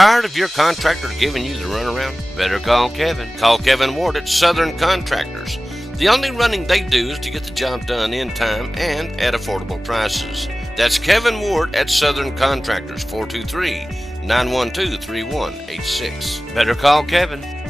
Tired of your contractor giving you the runaround? Better call Kevin. Call Kevin Ward at Southern Contractors. The only running they do is to get the job done in time and at affordable prices. That's Kevin Ward at Southern Contractors, 423-912-3186. Better call Kevin.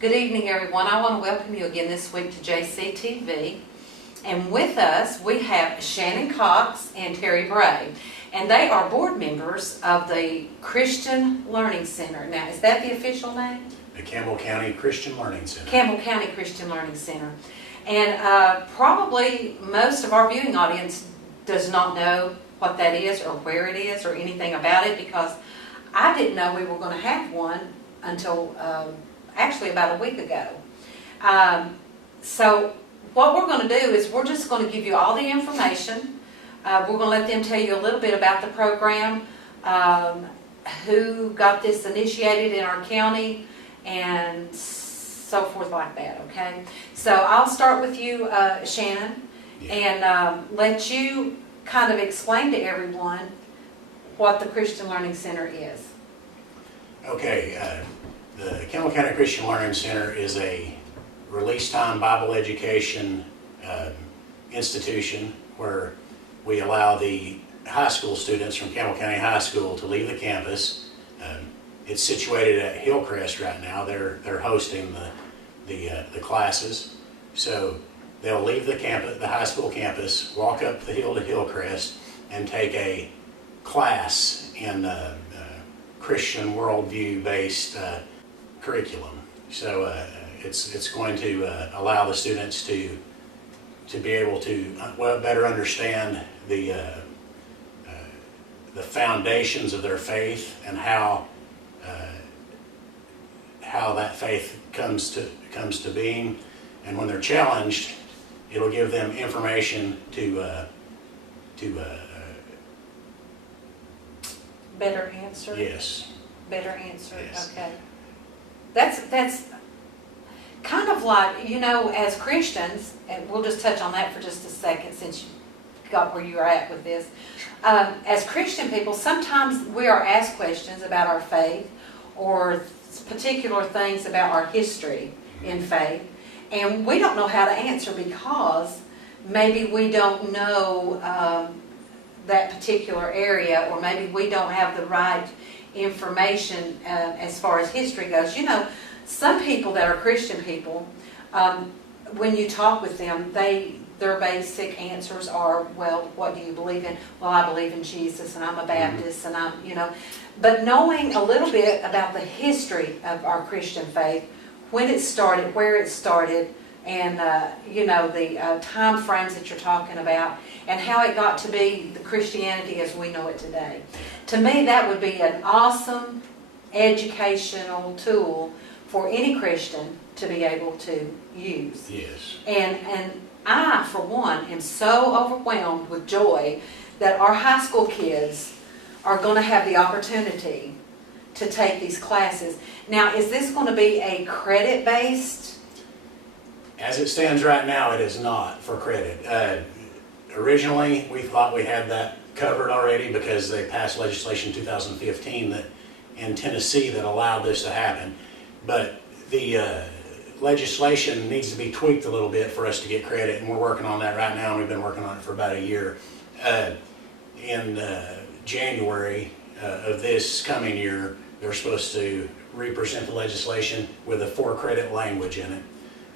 Good evening, everyone. I want to welcome you again this week to JCTV. And with us, we have Shannon Cox and Terry Bray. And they are board members of the Christian Learning Center. Now, is that the official name? The Campbell County Christian Learning Center. Campbell County Christian Learning Center. And probably most of our viewing audience does not know what that is or where it is or anything about it, because I didn't know we were going to have one until actually about a week ago. So what we're going to do is we're just going to give you all the information. We're going to let them tell you a little bit about the program, who got this initiated in our county, and so forth like that, okay? So I'll start with you, Shannon, and let you kind of explain to everyone what the Christian Learning Center is. Okay, the Campbell County Christian Learning Center is a release time Bible education institution where we allow the high school students from Campbell County High School to leave the campus. It's situated at Hillcrest right now. They're hosting the classes. So they'll leave the campus, the high school campus, walk up the hill to Hillcrest, and take a class in Christian worldview based curriculum. So it's going to allow the students to be able to better understand the foundations of their faith and how that faith comes to being. And when they're challenged, it'll give them information to better answer? Yes. Better answer, yes. Okay. That's kind of like, you know, as Christians, and we'll just touch on that for just a second since you got where you're at with this. As Christian people, sometimes we are asked questions about our faith or particular things about our history in faith, and we don't know how to answer because maybe we don't know that particular area, or maybe we don't have the right information as far as history goes. You know, some people that are Christian people, when you talk with them, their basic answers are, well, what do you believe in? Well, I believe in Jesus, and I'm a Baptist, and I'm, you know. But knowing a little bit about the history of our Christian faith, when it started, where it started, and you know, the time frames that you're talking about, and how it got to be the Christianity as we know it today. To me, that would be an awesome educational tool for any Christian to be able to use. Yes. And I, for one, am so overwhelmed with joy that our high school kids are going to have the opportunity to take these classes. Now, is this going to be a credit-based? As it stands right now, it is not for credit. Originally, we thought we had that covered already because they passed legislation in 2015 that in Tennessee that allowed this to happen. But the legislation needs to be tweaked a little bit for us to get credit, and we're working on that right now, and we've been working on it for about a year. In January of this coming year, they're supposed to represent the legislation with a 4-credit language in it.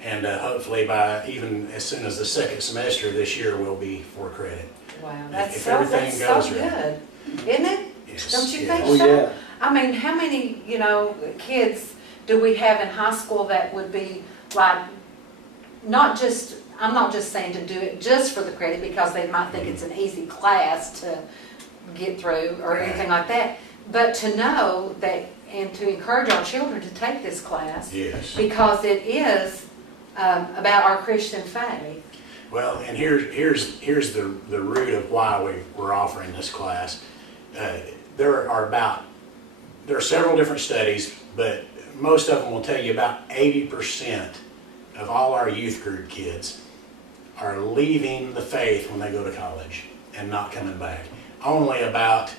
And hopefully by even as soon as the second semester this year will be 4 credit. Wow, that's if so, everything that's goes so right. good, isn't it? Yes, Don't you yes. think Oh, so? yeah. I mean, how many, you know, kids do we have in high school that would be like, not just, I'm not just saying to do it just for the credit because they might think it's an easy class to get through or anything like that, but to know that and to encourage our children to take this class. Yes. Because it is about our Christian faith. Well, and here's the root of why we're offering this class. There are several different studies, but most of them will tell you about 80% of all our youth group kids are leaving the faith when they go to college and not coming back. Only about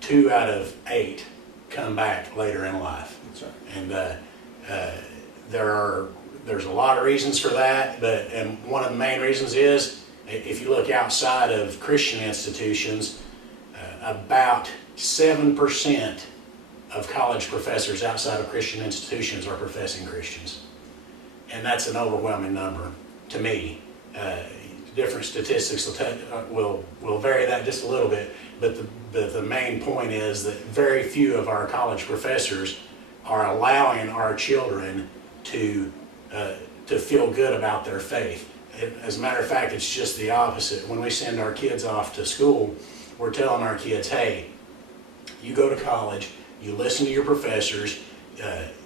2 out of 8 come back later in life. That's right. And there's a lot of reasons for that, and one of the main reasons is, if you look outside of Christian institutions, about 7% of college professors outside of Christian institutions are professing Christians. And that's an overwhelming number to me. Different statistics will vary that just a little bit, but the main point is that very few of our college professors are allowing our children to feel good about their faith. As a matter of fact, it's just the opposite. When we send our kids off to school, we're telling our kids, hey, you go to college, you listen to your professors,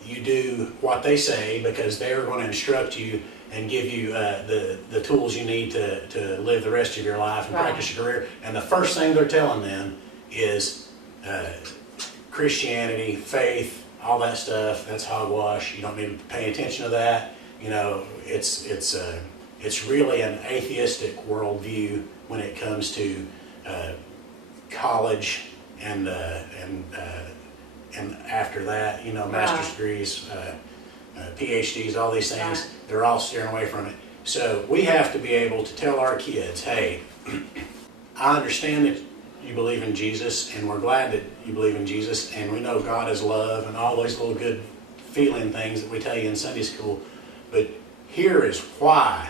you do what they say because they are going to instruct you and give you the tools you need to live the rest of your life and practice your career. And the first thing they're telling them is Christianity, faith, all that stuff, that's hogwash. You don't need to pay attention to that. You know, it's really an atheistic worldview when it comes to college and after that, you know, master's degrees, PhDs, all these things, they're all steering away from it. So we have to be able to tell our kids, hey, I understand that you believe in Jesus, and we're glad that you believe in Jesus, and we know God is love and all those little good feeling things that we tell you in Sunday school, but here is why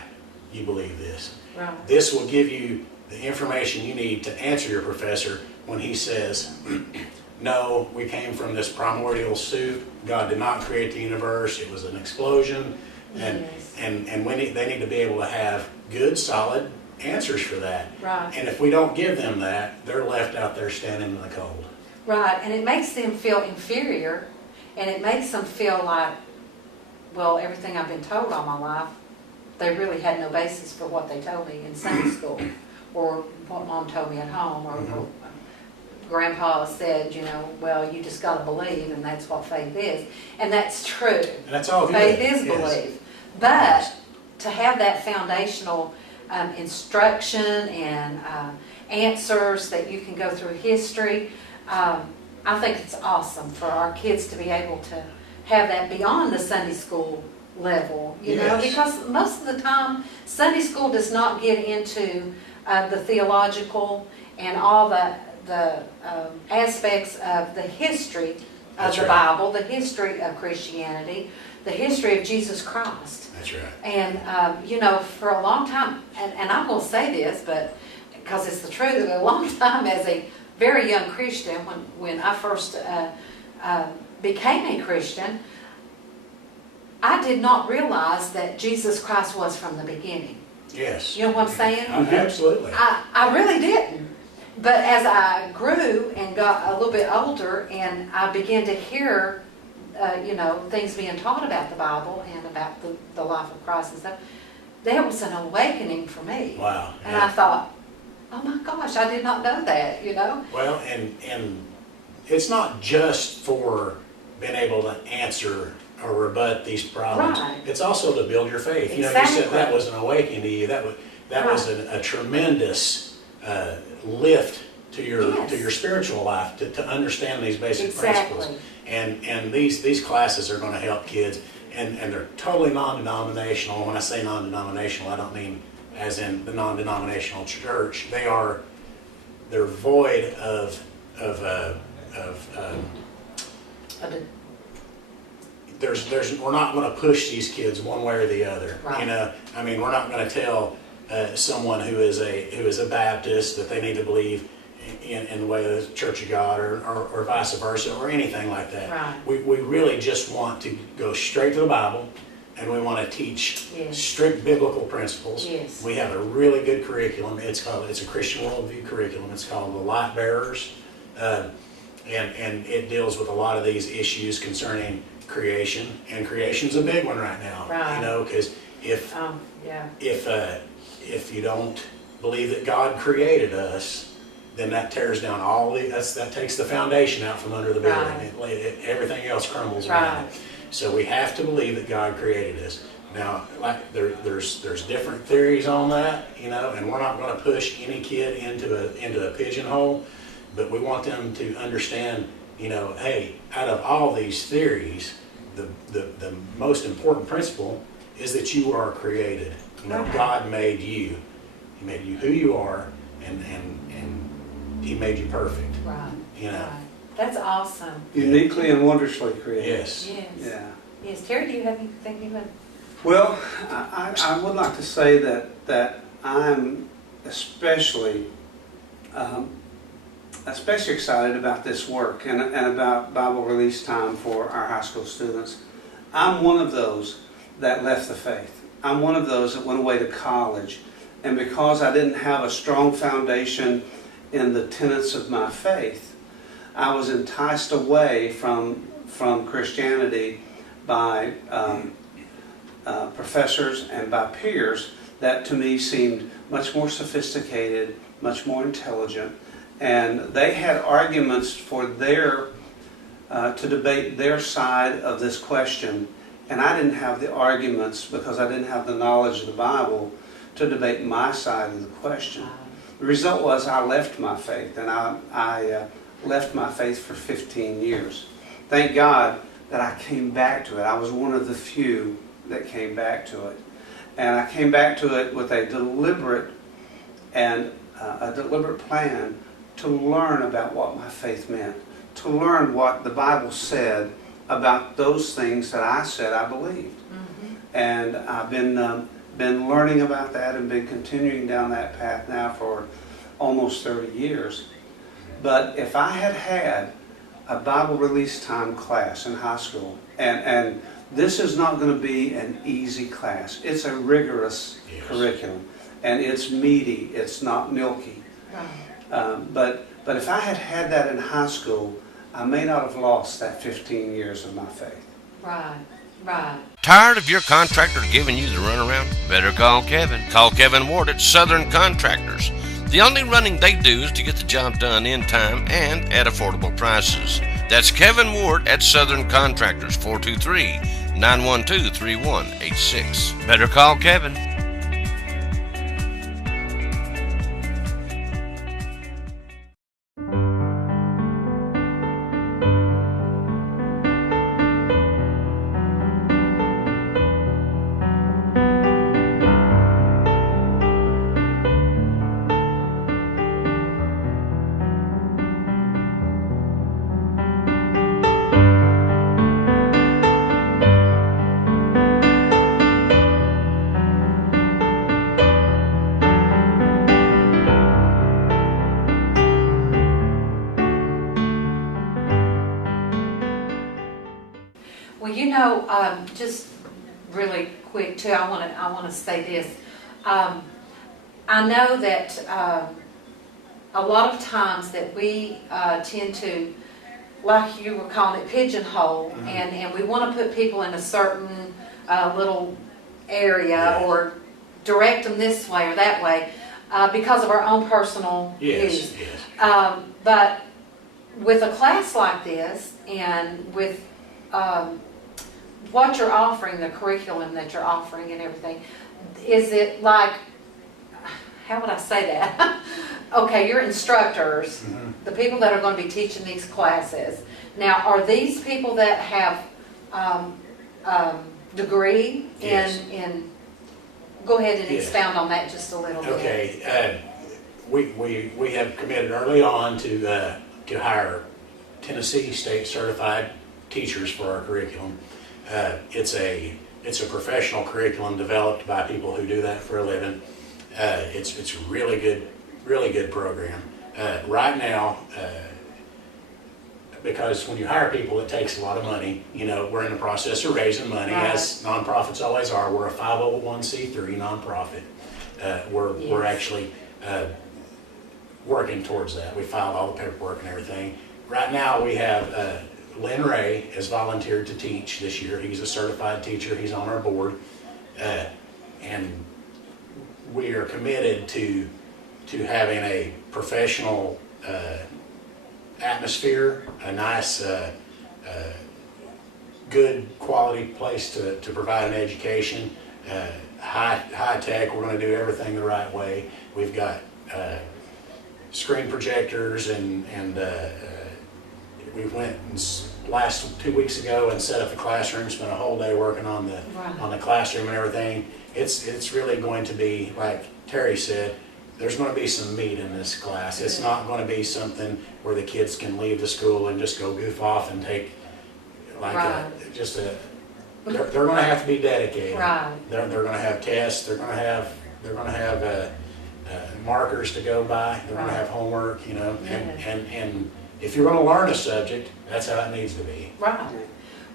you believe this. Right. This will give you the information you need to answer your professor when he says, no, we came from this primordial soup. God did not create the universe. It was an explosion. And they need to be able to have good, solid answers for that. Right. And if we don't give them that, they're left out there standing in the cold. Right, and it makes them feel inferior, and it makes them feel like, well, everything I've been told all my life, they really had no basis for what they told me in Sunday school, or what Mom told me at home, or Grandpa said, you know, well, you just got to believe, and that's what faith is. And that's true. And that's all good. Faith is belief. But to have that foundational instruction and answers that you can go through history, I think it's awesome for our kids to be able to have that beyond the Sunday school level, you know, because most of the time Sunday school does not get into the theological and all the aspects of the history of the Bible, the history of Christianity, the history of Jesus Christ. That's right. And, you know, for a long time, and I'm going to say this, but because it's the truth, a long time as a very young Christian, when I first became a Christian, I did not realize that Jesus Christ was from the beginning. Yes. You know what I'm saying? Absolutely. I really didn't. But as I grew and got a little bit older and I began to hear, you know, things being taught about the Bible and about the life of Christ and stuff, there was an awakening for me. Wow. And I thought, oh my gosh, I did not know that, you know? Well, and it's not just for being able to answer or rebut these problems. Right. It's also to build your faith. Exactly. You know, you said that was an awakening to you. That was a tremendous lift to your spiritual life to understand these basic principles. And these classes are going to help kids, and they're totally non-denominational. When I say non-denominational, I don't mean as in the non-denominational church. They're void of we're not going to push these kids one way or the other. Right. You know, I mean, we're not going to tell someone who is a Baptist that they need to believe in the way of the Church of God or vice versa or anything like that. Right. We really just want to go straight to the Bible, and we want to teach Yes. strict biblical principles. Yes. We have a really good curriculum. It's a Christian worldview curriculum. It's called the Light Bearers, and it deals with a lot of these issues concerning creation, and creation's a big one right now. Right. You know, because if Yeah. if you don't believe that God created us, then that tears down that takes the foundation out from under the building. Right. Everything else crumbles around it. So we have to believe that God created us. Now, like there's different theories on that, you know, and we're not going to push any kid into a pigeonhole, but we want them to understand, you know, hey, out of all these theories, the most important principle is that you are created. You know, Right. God made you. He made you who you are, and He made you perfect. Right. You know. Right. That's awesome. Uniquely and wondrously created. Yes. Yes. Yeah. Yes. Terry, do you have anything you want? Well, I would like to say that I'm especially excited about this work and about Bible release time for our high school students. I'm one of those that left the faith. I'm one of those that went away to college, and because I didn't have a strong foundation in the tenets of my faith, I was enticed away from Christianity by professors and by peers that to me seemed much more sophisticated, much more intelligent, and they had arguments for to debate their side of this question, and I didn't have the arguments because I didn't have the knowledge of the Bible to debate my side of the question. The result was I left my faith, and I left my faith for 15 years. Thank God that I came back to it. I was one of the few that came back to it. And I came back to it with a deliberate plan to learn about what my faith meant, to learn what the Bible said about those things that I said I believed. Mm-hmm. And I've been learning about that and been continuing down that path now for almost 30 years. But if I had had a Bible release time class in high school, and this is not going to be an easy class. It's a rigorous curriculum, and it's meaty. It's not milky. Right. But if I had had that in high school, I may not have lost that 15 years of my faith. Right. Right. Tired of your contractor giving you the runaround? Better call Kevin. Call Kevin Ward at Southern Contractors. The only running they do is to get the job done in time and at affordable prices. That's Kevin Ward at Southern Contractors, 423-912-3186. Better call Kevin. Well, you know, just really quick too, I want to say this. I know that a lot of times that we tend to, like you were calling it, pigeonhole, Mm-hmm. and we want to put people in a certain little area Yeah. or direct them this way or that way because of our own personal views. Yes. But with a class like this, and with what you're offering, the curriculum that you're offering and everything, is it like, how would I say that? Okay, you're instructors, Mm-hmm. the people that are going to be teaching these classes. Now, are these people that have degree Yes. in go ahead and Yes. expound on that just a little bit. Okay, we have committed early on to hire Tennessee state certified teachers for our curriculum. It's a professional curriculum developed by people who do that for a living. It's a really good program. Right now, because when you hire people, it takes a lot of money. You know, we're in the process of raising money, Right. as nonprofits always are. We're a 501c3 nonprofit. We're actually working towards that. We filed all the paperwork and everything. Right now, we have Lynn Ray has volunteered to teach this year. He's a certified teacher. He's on our board, and we are committed to having a professional atmosphere, a nice, good quality place to provide an education. High tech. We're going to do everything the right way. We've got screen projectors, and we went last 2 weeks ago and set up the classroom. Spent a whole day working on the classroom and everything. It's really going to be, like Terry said, there's going to be some meat in this class. It's not going to be something where the kids can leave the school and just go goof off and take like they're going to have to be dedicated. Right. They're going to have tests. They're going to have markers to go by. They're going to have homework, you know, and if you're going to learn a subject, that's how it needs to be. Right.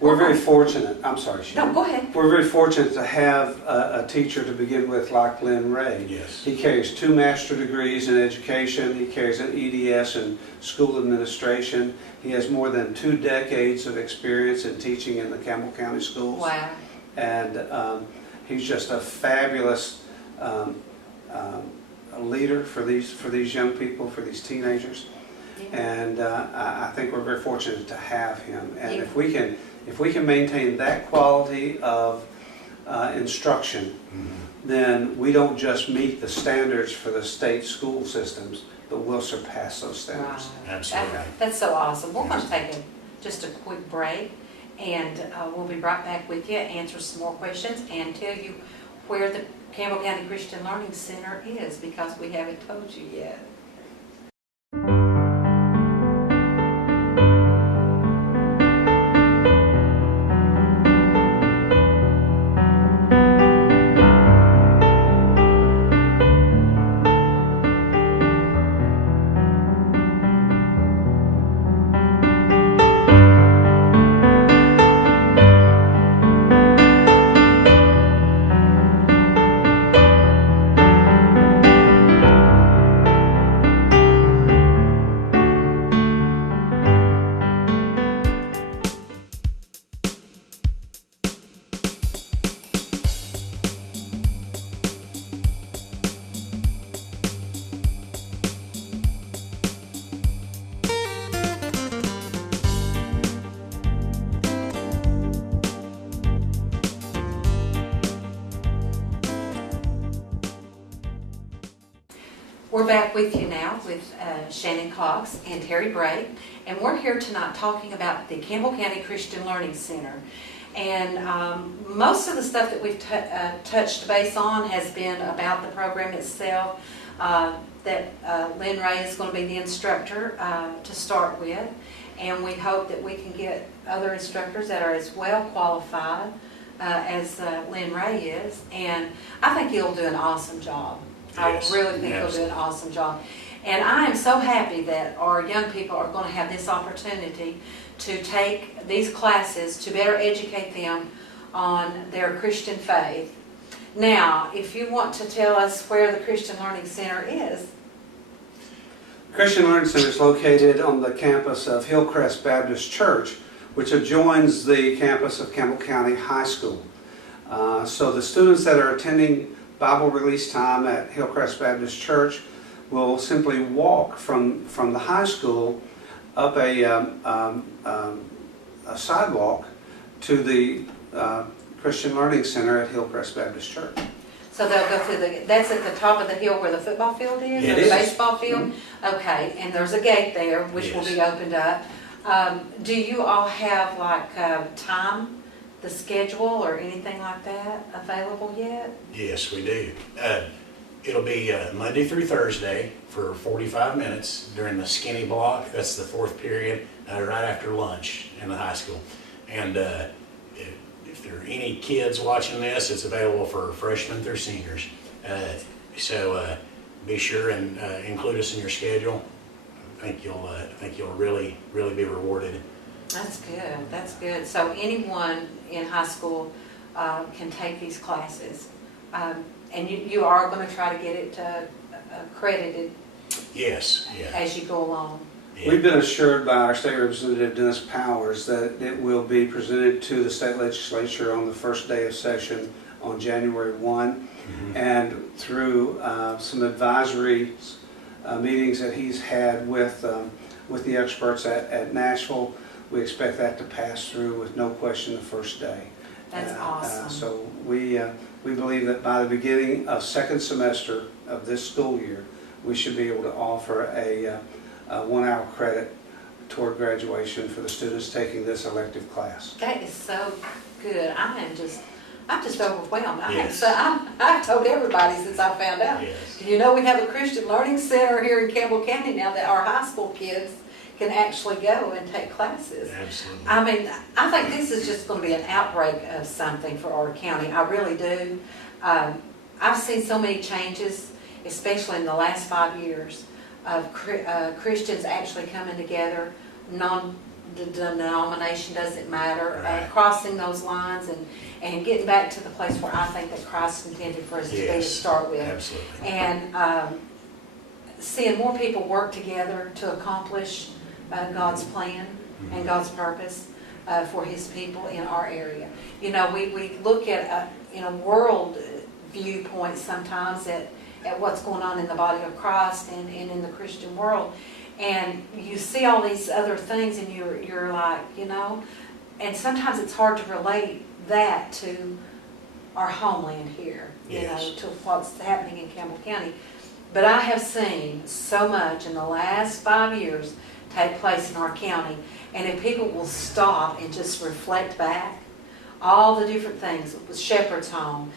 We're very fortunate, I'm sorry, Sharon. No, go ahead. We're very fortunate to have a teacher to begin with like Lynn Ray. Yes. He carries 2 master's degrees in education. He carries an EDS in school administration. He has more than 2 decades of experience in teaching in the Campbell County schools. Wow. And he's just a fabulous leader for these young people, for these teenagers. And I think we're very fortunate to have him. And if we can maintain that quality of instruction, then we don't just meet the standards for the state school systems, but we'll surpass those standards. Right. Absolutely. That's so awesome. We're going to take just a quick break, and we'll be right back with you, answer some more questions, and tell you where the Campbell County Christian Learning Center is, because we haven't told you yet. We're back with you now with Shannon Cox and Terry Bray, and we're here tonight talking about the Campbell County Christian Learning Center. And most of the stuff that we've touched base on has been about the program itself, that Lynn Ray is going to be the instructor to start with, and we hope that we can get other instructors that are as well qualified as Lynn Ray is, and I think he'll do an awesome job. Yes, I really think he'll do an awesome job. And I am so happy that our young people are going to have this opportunity to take these classes to better educate them on their Christian faith. Now, if you want to tell us where the Christian Learning Center is. Christian Learning Center is located on the campus of Hillcrest Baptist Church, which adjoins the campus of Campbell County High School. So the students that are attending Bible release time at Hillcrest Baptist Church will simply walk from the high school up a sidewalk to the Christian Learning Center at Hillcrest Baptist Church. So they'll go through that's at the top of the hill where the football field is, It or the is. baseball field? Okay, and there's a gate there which will be opened up. Do you all have like time, the schedule or anything like that available yet? Yes, we do. It'll be Monday through Thursday for 45 minutes during the skinny block. That's the 4th period, right after lunch in the high school. And if there are any kids watching this, it's available for freshmen through seniors. So be sure and include us in your schedule. think you'll really be rewarded. That's good, that's good. So anyone in high school can take these classes. And you are going to try to get it accredited Yes, yeah. as you go along. Yeah. We've been assured by our state representative Dennis Powers that it will be presented to the state legislature on the first day of session on January 1, and through some advisory meetings that he's had with the experts at Nashville, we expect that to pass through with no question the first day. That's awesome. So we believe that by the beginning of second semester of this school year, we should be able to offer a 1-hour credit toward graduation for the students taking this elective class. That is so good. I'm just overwhelmed. Yes. I've told everybody since I found out. Yes. Do you know we have a Christian Learning Center here in Campbell County now that our high school kids can actually go and take classes? Absolutely. I mean, I think this is just going to be an outbreak of something for our county. I really do. I've seen so many changes, especially in the last 5 years, of Christians actually coming together. The denomination doesn't matter. Right. Crossing those lines and getting back to the place where I think that Christ intended for us to be to start with. Absolutely. And seeing more people work together to accomplish God's plan and God's purpose for His people in our area. You know, we look at in a world viewpoint sometimes at what's going on in the body of Christ and in the Christian world, and you see all these other things, and you're like, you know, and sometimes it's hard to relate that to our homeland here, you Yes. know, to what's happening in Campbell County. But I have seen so much in the last 5 years take place in our county, and if people will stop and just reflect back, all the different things with Shepherd's Home,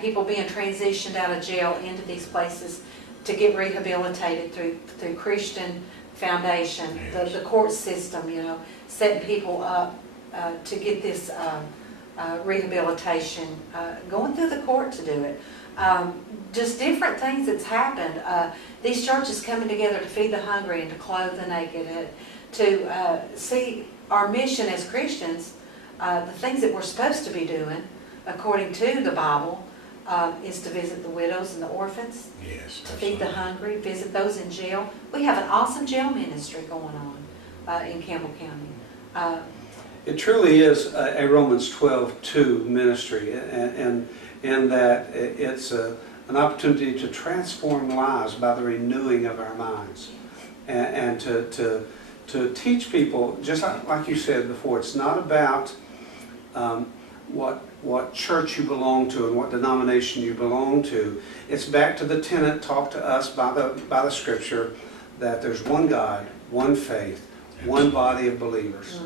people being transitioned out of jail into these places to get rehabilitated through Christian Foundation, Yes. the court system, you know, setting people up to get this rehabilitation, going through the court to do it. Just different things that's happened. These churches coming together to feed the hungry and to clothe the naked, to see our mission as Christians, the things that we're supposed to be doing, according to the Bible, is to visit the widows and the orphans, Yes. to feed the hungry, visit those in jail. We have an awesome jail ministry going on in Campbell County. It truly is a Romans 12:2 ministry, and in that it's an opportunity to transform lives by the renewing of our minds, and to teach people, just like you said before, it's not about what church you belong to and what denomination you belong to. It's back to the tenet taught to us by the Scripture that there's one God, one faith, one body of believers.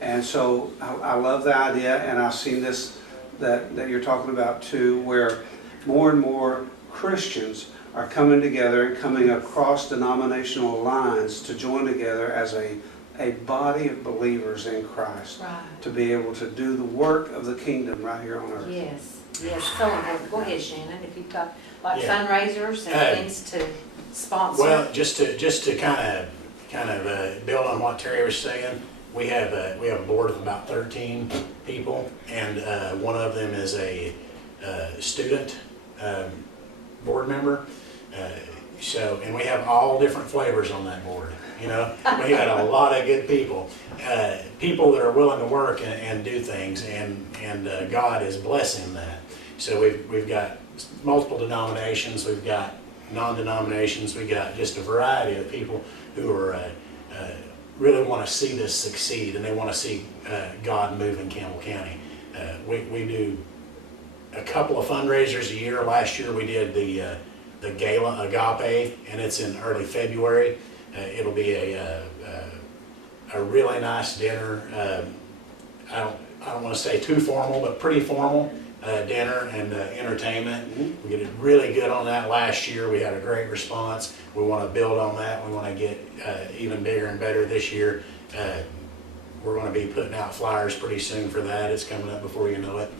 And so I love the idea, and I've seen this that you're talking about too, where more and more Christians are coming together and coming across denominational lines to join together as a body of believers in Christ, Right. to be able to do the work of the kingdom right here on earth. Yes, so important. Go ahead, Shannon, if you've got like Yeah. fundraisers and things to sponsor. Well, just to kind of build on what Terry was saying, we have a board of about 13 people, and one of them is a student board member. And we have all different flavors on that board. You know, we got a lot of good people, people that are willing to work and do things, and God is blessing that. So we've got multiple denominations, we've got non-denominations, we got just a variety of people who are really want to see this succeed, and they want to see God move in Campbell County. We do a couple of fundraisers a year. Last year we did the Gala Agape, and it's in early February. It'll be a really nice dinner. I don't want to say too formal, but pretty formal dinner and entertainment. We did really good on that last year. We had a great response. We want to build on that. We want to get even bigger and better this year. We're going to be putting out flyers pretty soon for that. It's coming up before you know it.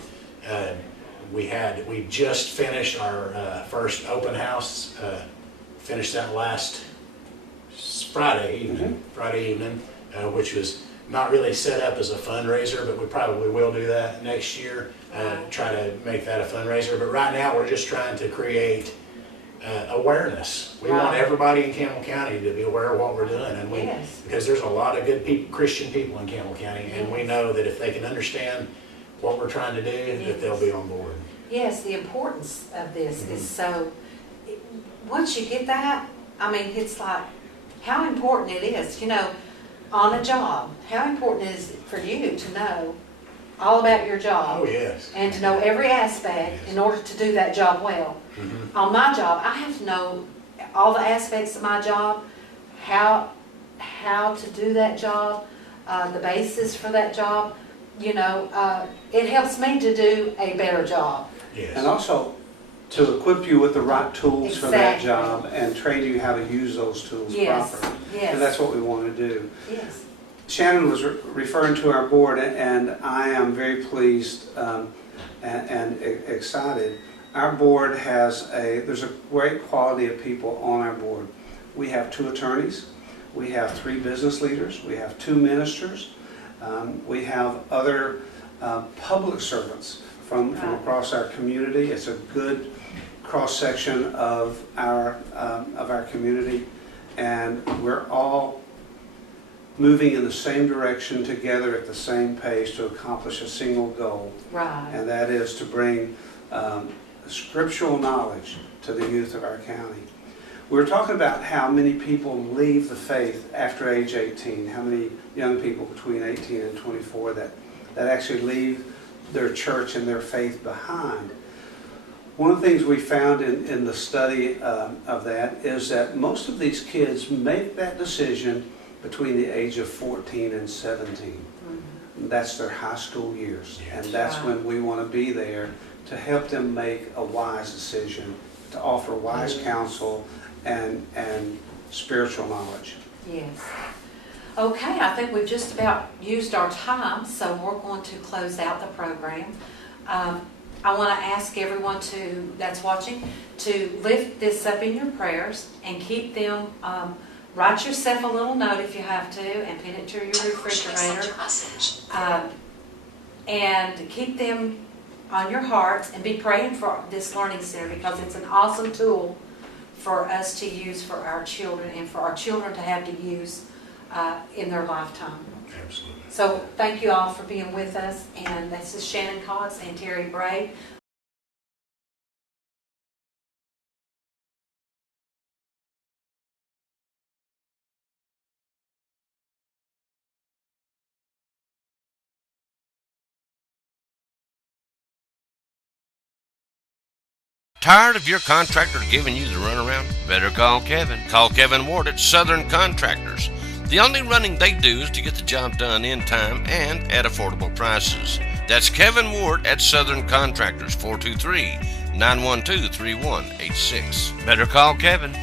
We just finished our first open house. Finished that last Friday evening, which was not really set up as a fundraiser, but we probably will do that next year, try to make that a fundraiser. But right now, we're just trying to create awareness. We want everybody in Campbell County to be aware of what we're doing, and because there's a lot of good people, Christian people in Campbell County, and we know that if they can understand what we're trying to do, that they'll be on board. Yes, the importance of this is so, once you get that, I mean, it's like how important it is, you know, on a job, how important is it for you to know all about your job? Oh, yes. And to know every aspect in order to do that job well. On my job, I have to know all the aspects of my job, how to do that job, the basis for that job. You know, it helps me to do a better job. Yes. And also to equip you with the right tools for that job and train you how to use those tools properly. Yes. And that's what we want to do. Yes. Shannon was referring to our board, and I am very pleased and excited. Our board there's a great quality of people on our board. We have 2 attorneys, we have 3 business leaders, we have 2 ministers, we have other public servants from across our community. It's a good cross-section of our community, and we're all moving in the same direction together at the same pace to accomplish a single goal. Right. And that is to bring scriptural knowledge to the youth of our county. We were talking about how many people leave the faith after age 18, how many young people between 18 and 24 that actually leave their church and their faith behind. One of the things we found in the study of that is that most of these kids make that decision between the age of 14 and 17. That's their high school years, and that's when we want to be there to help them make a wise decision, to offer wise counsel and spiritual knowledge. Yes. Okay, I think we've just about used our time, so we're going to close out the program. I want to ask everyone that's watching to lift this up in your prayers and keep them. Write yourself a little note if you have to, and pin it to your refrigerator. And keep them on your hearts, and be praying for this learning center, because it's an awesome tool for us to use for our children, and for our children to have to use in their lifetime. Absolutely. So thank you all for being with us, and this is Shannon Cox and Terry Bray. Tired of your contractor giving you the runaround? Better call Kevin. Call Kevin Ward at Southern Contractors. The only running they do is to get the job done in time and at affordable prices. That's Kevin Ward at Southern Contractors, 423-912-3186. Better call Kevin.